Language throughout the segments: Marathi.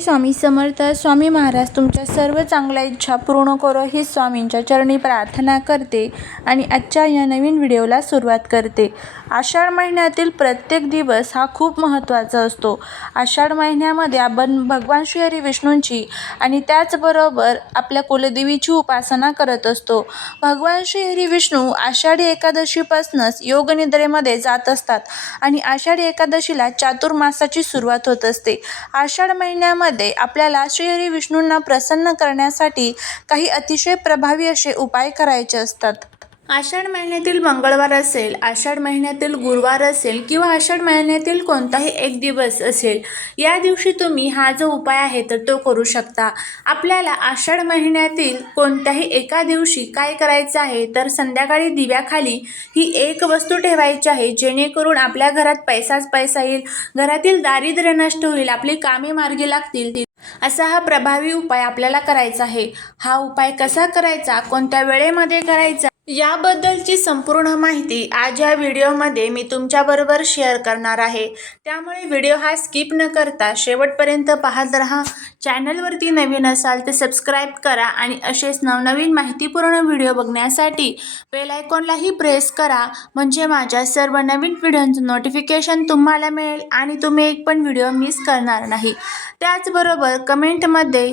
श्री स्वामी समर्थ स्वामी महाराज तुमच्या सर्व चांगल्या इच्छा पूर्ण करो ही स्वामींच्या चरणी प्रार्थना करते आणि आजच्या या नवीन व्हिडिओला सुरुवात करते. आषाढ महिन्यातील प्रत्येक दिवस हा खूप महत्त्वाचा असतो. आषाढ महिन्यामध्ये आपण भगवान श्री हरी विष्णूंची आणि त्याचबरोबर आपल्या कुलदेवीची उपासना करत असतो. भगवान श्री हरी विष्णू आषाढी एकादशीपासूनच योगनिद्रेमध्ये जात असतात आणि आषाढी एकादशीला चातुर्मासाची सुरुवात होत असते. आषाढ महिन्यामध्ये आपल्याला श्रीहरी विष्णूंना प्रसन्न करण्यासाठी काही अतिशय प्रभावी असे उपाय करायचे असतात. आषाढ महिन्यातील मंगळवार असेल आषाढ महिन्यातील गुरुवार असेल किंवा आषाढ महिन्यातील कोणताही एक दिवस असेल या दिवशी तुम्ही हा जो उपाय आहे तर तो करू शकता. आपल्याला आषाढ महिन्यातील कोणत्याही एका दिवशी काय करायचं आहे तर संध्याकाळी दिव्याखाली ही एक वस्तू ठेवायची आहे जेणेकरून आपल्या घरात पैसाच पैसा येईल घरातील दारिद्र्य नष्ट होईल आपली कामे मार्गी लागतील असा हा प्रभावी उपाय आपल्याला करायचा आहे. हा उपाय कसा करायचा? कोणत्या वेळेमध्ये करायचा? याबद्दलची संपूर्ण माहिती आज या व्हिडिओमध्ये मी तुमच्याबरोबर शेअर करणार आहे. त्यामुळे व्हिडिओ हा स्किप न करता शेवटपर्यंत पाहत राहा. चॅनलवरती नवीन असाल तर सबस्क्राईब करा आणि असेच नवनवीन माहितीपूर्ण व्हिडिओ बघण्यासाठी बेलायकॉनलाही प्रेस करा. म्हणजे माझ्या सर्व नवीन व्हिडिओंचं नोटिफिकेशन तुम्हाला मिळेल आणि तुम्ही एक पण व्हिडिओ मिस करणार नाही. त्याचबरोबर कमेंटमध्ये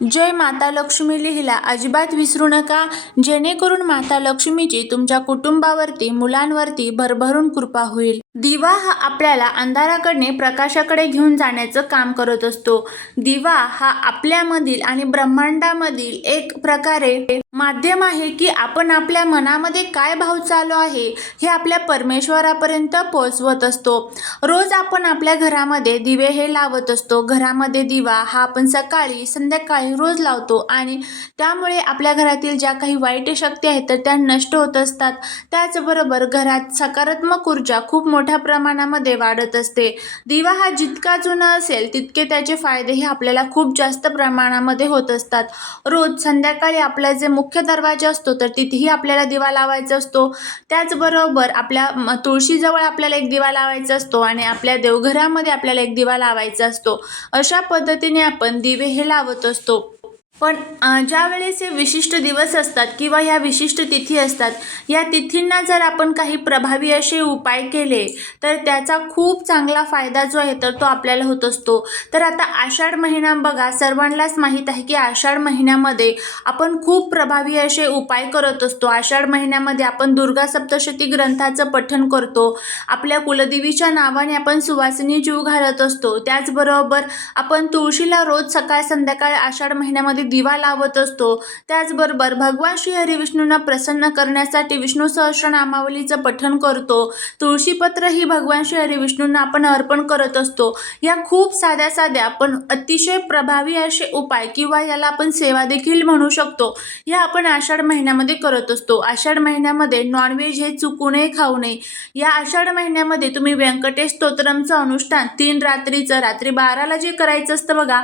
जय माता लक्ष्मी लिहिला अजिबात विसरू नका. जेणेकरून माता लक्ष्मीची तुमच्या कुटुंबावरती मुलांवरती भरभरून कृपा होईल. दिवा हा आपल्याला अंधाराकडने प्रकाशाकडे घेऊन जाण्याचं काम करत असतो. दिवा हा आपल्यामधील आणि ब्रह्मांडामधील एक प्रकारे माध्यम आहे की आपण आपल्या मनामध्ये काय भाव चालू आहे हे आपल्या परमेश्वरापर्यंत पोहोचवत असतो. रोज आपण आपल्या घरामध्ये दिवे हे लावत असतो. घरामध्ये दिवा हा आपण सकाळी संध्याकाळी रोज लावतो आणि त्यामुळे आपल्या घरातील ज्या काही वाईट शक्ती आहेत तर त्या नष्ट होत असतात. त्याचबरोबर घरात सकारात्मक ऊर्जा खूप मोठ्या मोठ्या प्रमाणामध्ये वाढत असते. दिवा हा जितका जुना असेल तितके त्याचे फायदेही आपल्याला खूप जास्त प्रमाणामध्ये होत असतात. रोज संध्याकाळी आपला जे मुख्य दरवाजा असतो तर तिथेही आपल्याला दिवा लावायचा असतो. त्याचबरोबर आपल्या तुळशीजवळ आपल्याला एक दिवा लावायचा असतो आणि आपल्या देवघरामध्ये आपल्याला एक दिवा लावायचा असतो. अशा पद्धतीने आपण दिवे हे लावत असतो. पण ज्यावेळेस ज्या वेळेस हे विशिष्ट दिवस असतात किंवा ह्या विशिष्ट तिथी असतात या तिथींना जर आपण काही प्रभावी असे उपाय केले तर त्याचा खूप चांगला फायदा जो आहे तर तो आपल्याला होत असतो. तर आता आषाढ महिना बघा सर्वांनाच माहीत आहे की आषाढ महिन्यामध्ये आपण खूप प्रभावी असे उपाय करत असतो. आषाढ महिन्यामध्ये आपण दुर्गा सप्तशती ग्रंथाचं पठण करतो. आपल्या कुलदेवीच्या नावाने आपण सुवासिनी जीव घालत असतो. त्याचबरोबर आपण तुळशीला रोज सकाळ संध्याकाळ आषाढ महिन्यामध्ये दिवा लावत असतो. त्याचबरोबर भगवान श्री हरिविष्णूंना प्रसन्न करण्यासाठी विष्णू सहस्रनामावलीचं पठण करतो. तुळशीपत्र ही भगवान श्री हरिविष्णूंना आपण अर्पण करत असतो. या खूप साध्या साध्या पण अतिशय प्रभावी असे उपाय किंवा याला आपण सेवा देखील म्हणू शकतो. या आपण आषाढ महिन्यामध्ये करत असतो. आषाढ महिन्यामध्ये नॉनव्हेज हे चुकू नये खाऊ नये. या आषाढ महिन्यामध्ये तुम्ही व्यंकटेश स्तोत्रमचं अनुष्ठान तीन रात्रीचं रात्री बाराला जे करायचं असतं बघा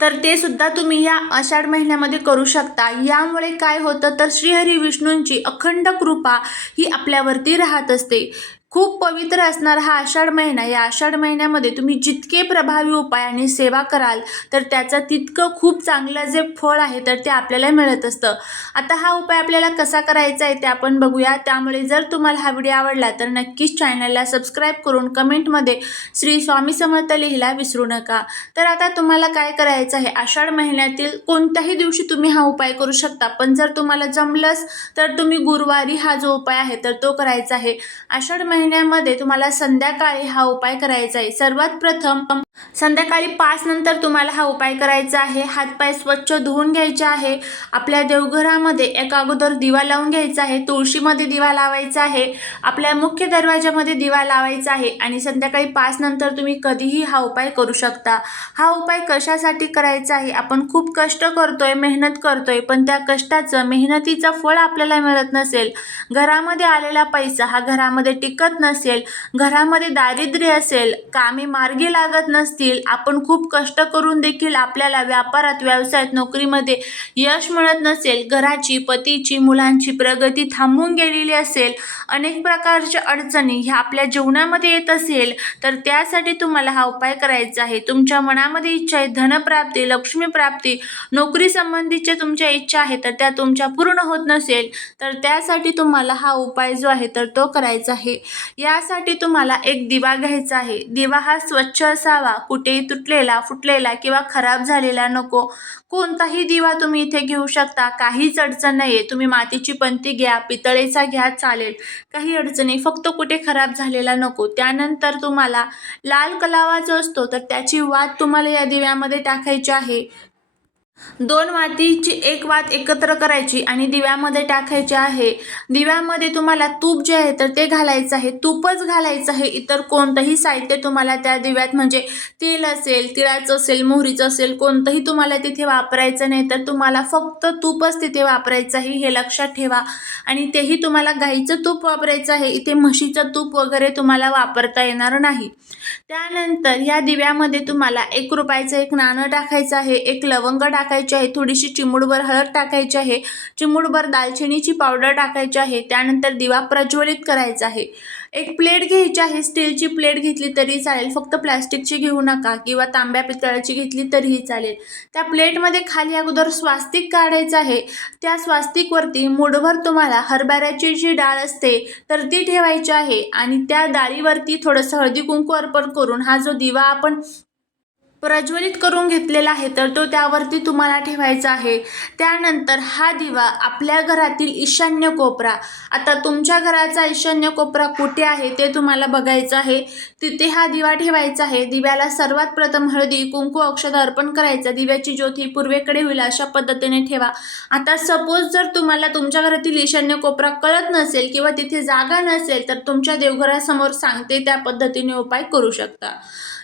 तर ते सुद्धा तुम्ही या अशा आषाढ महिन्यामध्ये करू शकता. यामुळे काय होतं? तर श्रीहरी विष्णूंची अखंड कृपा ही आपल्यावरती राहत असते. खूप पवित्र असणारा हा आषाढ महिना. या आषाढ महिन्यामध्ये तुम्ही जितके प्रभावी उपाय आणि सेवा कराल तर त्याचं तितकं खूप चांगलं जे फळ आहे तर ते आपल्याला मिळत असतं. आता हा उपाय आपल्याला कसा करायचा आहे ते आपण बघूया. त्यामुळे जर तुम्हाला हा व्हिडिओ आवडला तर नक्कीच चॅनलला सबस्क्राईब करून कमेंटमध्ये श्री स्वामी समर्थ लिहिला विसरू नका. तर आता तुम्हाला काय करायचं आहे? आषाढ महिन्यातील कोणत्याही दिवशी तुम्ही हा उपाय करू शकता. पण जर तुम्हाला जमलंच तर तुम्ही गुरुवारी हा जो उपाय आहे तर तो करायचा आहे. आषाढ महिन्यामध्ये तुम्हाला संध्याकाळी हा उपाय करायचा आहे. सर्वात प्रथम संध्याकाळी पाच नंतर तुम्हाला हा उपाय करायचा आहे. हातपाय स्वच्छ धुवून घ्यायचे आहे. आपल्या देवघरामध्ये एक अगोदर दिवा लावून घ्यायचा आहे. तुळशीमध्ये दिवा लावायचा आहे. आपल्या मुख्य दरवाजामध्ये दिवा लावायचा आहे. आणि संध्याकाळी पाच नंतर तुम्ही कधीही हा उपाय करू शकता. हा उपाय कशासाठी करायचा आहे? आपण खूप कष्ट करतोय मेहनत करतोय पण त्या कष्टाचं मेहनतीचं फळ आपल्याला मिळत नसेल. घरामध्ये आलेला पैसा हा घरामध्ये टिकत मिळत नसेल घरामध्ये दारिद्र्य असेल कामे मार्गी लागत नसतील आपण खूप कष्ट करून देखील आपल्याला व्यापारात व्यवसायात नोकरीमध्ये यश मिळत नसेल घराची पतीची मुलांची प्रगती थांबून गेलेली असेल अनेक प्रकारच्या अडचणी ह्या आपल्या जीवनामध्ये येत असेल तर त्यासाठी तुम्हाला हा उपाय करायचा आहे. तुमच्या मनामध्ये इच्छा आहे धनप्राप्ती लक्ष्मीप्राप्ती नोकरी संबंधीच्या तुमच्या इच्छा आहेत तर त्या तुमच्या पूर्ण होत नसेल तर त्यासाठी तुम्हाला हा उपाय जो आहे तर तो करायचा आहे. यासाठी तुम्हाला एक दिवा घ्यायचा आहे. दिवा हा स्वच्छ असावा कुठेही तुटलेला फुटलेला किंवा खराब झालेला नको. कोणताही दिवा तुम्ही इथे घेऊ शकता काहीच अडचण नाही आहे तुम्ही मातीची पंती घ्या पितळेचा घ्या चालेल. काही अडचणी फक्त कुठे खराब झालेला नको. त्यानंतर तुम्हाला लाल कलावा जो असतो तर त्याची वात तुम्हाला या दिव्यामध्ये टाकायची आहे. दोन वातीची एक वात एकत्र करायची आणि दिव्यामध्ये टाकायची आहे. दिव्यामध्ये तुम्हाला तूप जे आहे तर ते घालायचं आहे. तूपच घालायचं आहे. इतर कोणतंही साहित्य तुम्हाला त्या दिव्यात म्हणजे तेल असेल तिळाचं असेल मोहरीचं असेल कोणतंही तुम्हाला तिथे वापरायचं नाही तर तुम्हाला फक्त तूपच तिथे वापरायचं आहे. हे लक्षात ठेवा. आणि तेही तुम्हाला गाईचं तूप वापरायचं आहे. इथे म्हशीचं तूप वगैरे तुम्हाला वापरता येणार नाही. त्यानंतर या दिव्यामध्ये तुम्हाला एक रुपयाचं एक नाणं टाकायचं आहे. एक लवंग टाकायची आहे थोडीशी चिमूडभर हळद टाकायची आहे चिमूडभर दालचिनीची पावडर टाकायची आहे त्यानंतर दिवा प्रज्वलित करायचा आहे. एक प्लेट घ्यायची आहे स्टीलची प्लेट घेतली तरी चालेल फक्त प्लॅस्टिकची घेऊ नका किंवा तांब्या पितळाची घेतली तरीही चालेल. त्या प्लेटमध्ये खाली अगोदर स्वास्तिक काढायचं आहे. त्या स्वास्तिकवरती मुठभर तुम्हाला हरभऱ्याची जी डाळ असते तर ती ठेवायची आहे आणि त्या डाळीवरती थोडंसं हळदी कुंकू अर्पण करून हा जो दिवा आपण प्रज्वलित करून घेतलेला आहे तर तो त्यावरती तुम्हाला ठेवायचा आहे. त्यानंतर हा दिवा आपल्या घरातील ईशान्य कोपरा आता तुमच्या घराचा ईशान्य कोपरा कुठे आहे ते तुम्हाला बघायचं आहे. तिथे हा दिवा ठेवायचा आहे. दिव्याला सर्वात प्रथम हळदी कुंकू अक्षद अर्पण करायचं. दिव्याची ज्योत ही पूर्वेकडे होईल अशा पद्धतीने ठेवा. आता सपोज जर तुम्हाला तुमच्या घरातील ईशान्य कोपरा कळत नसेल किंवा तिथे जागा नसेल तर तुमच्या देवघरासमोर सांगते त्या पद्धतीने उपाय करू शकता.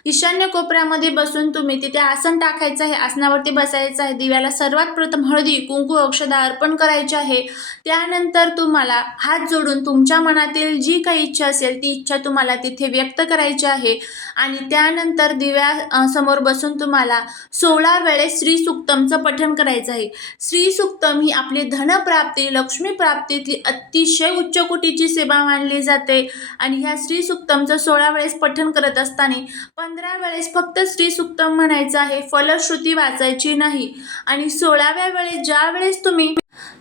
ईशान्य कोपऱ्यामध्ये बसून तुम्ही तिथे आसन टाकायचं आहे आसनावरती बसायचं आहे. दिव्याला सर्वात प्रथम हळदी कुंकू औषधा अर्पण करायची आहे. त्यानंतर तुम्हाला हात जोडून तुमच्या मनातील जी काही इच्छा असेल ती इच्छा तुम्हाला तिथे व्यक्त करायची आहे. आणि त्यानंतर दिव्या समोर बसून तुम्हाला सोळा वेळेस श्री सुक्तमचं पठण करायचं आहे. श्री सुक्तम ही आपली धनप्राप्ती लक्ष्मी प्राप्तीतली अतिशय उच्च कोटीची सेवा मानली जाते. आणि ह्या श्री सुक्तमचं सोळा वेळेस पठण करत असताना पण पंधरा वेळेस फक्त स्त्री सुक्तम म्हणायचं आहे फलश्रुती वाचायची नाही. आणि सोळाव्या वेळेस ज्या वेळेस तुम्ही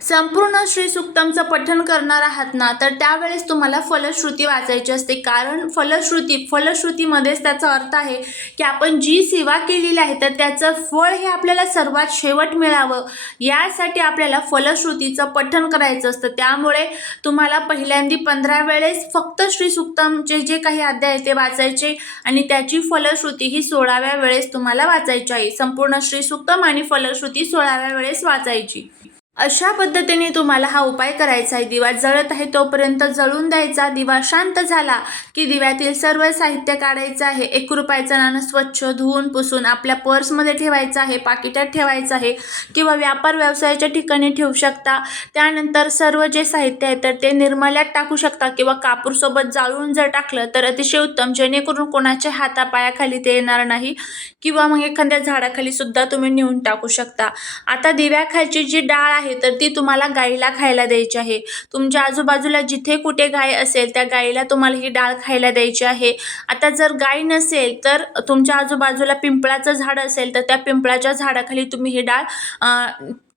संपूर्ण श्री सुक्तमचं पठण करणार आहात ना तर त्यावेळेस तुम्हाला फलश्रुती वाचायची असते. कारण फलश्रुती फलश्रुतीमध्येच त्याचा अर्थ आहे की आपण जी सेवा केलेली आहे तर त्याचं फळ हे आपल्याला सर्वात शेवट मिळावं. यासाठी आपल्याला फलश्रुतीचं पठण करायचं असतं. त्यामुळे तुम्हाला पहिल्यांदी पंधरा वेळेस फक्त श्री सुक्तमचे जे काही अध्याय ते वाचायचे आणि त्याची फलश्रुती ही सोळाव्या वेळेस तुम्हाला वाचायची आहे. संपूर्ण श्री सुक्तम आणि फलश्रुती सोळाव्या वेळेस वाचायची. अशा पद्धतीने तुम्हाला हा उपाय करायचा आहे. दिवा जळत आहे तोपर्यंत जळून द्यायचा. दिवा शांत झाला की दिव्यातील सर्व साहित्य काढायचं आहे. एक रुपयाचं नाणं स्वच्छ धुवून पुसून आपल्या पर्समध्ये ठेवायचं आहे पाकिटात ठेवायचं आहे किंवा व्यापार व्यवसायाच्या ठिकाणी ठेवू शकता. त्यानंतर सर्व जे साहित्य आहे तर ते निर्मल्यात टाकू शकता किंवा कापूरसोबत जाळून जर टाकलं तर अतिशय उत्तम. जेणेकरून कोणाच्या हातापायाखाली ते येणार नाही किंवा मग एखाद्या झाडाखाली सुद्धा तुम्ही नेऊन टाकू शकता. आता दिव्याखालची जी डाळ आहे तर ती तुम्हाला गाईला खायला द्यायची आहे. तुमच्या आजूबाजूला जिथे कुठे गाय असेल त्या गाईला तुम्हाला ही डाळ खायला द्यायची आहे. आता जर गाय नसेल तर तुमच्या आजूबाजूला पिंपळाचं झाड असेल तर त्या पिंपळाच्या झाडाखाली तुम्ही ही डाळ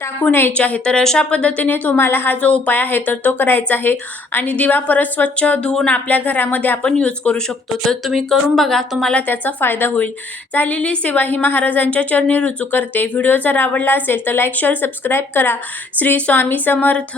टाकून यायचे आहे. तर अशा पद्धतीने तुम्हाला हा जो उपाय आहे तर तो करायचा आहे. आणि दिवा परत स्वच्छ धुवून आपल्या घरामध्ये आपण यूज करू शकतो. तर तुम्ही करून बघा तुम्हाला त्याचा फायदा होईल. झालेली सेवा ही महाराजांच्या चरणी रुजू करते. व्हिडिओ जर आवडला असेल तर लाईक शेअर सबस्क्राईब करा. श्री स्वामी समर्थ.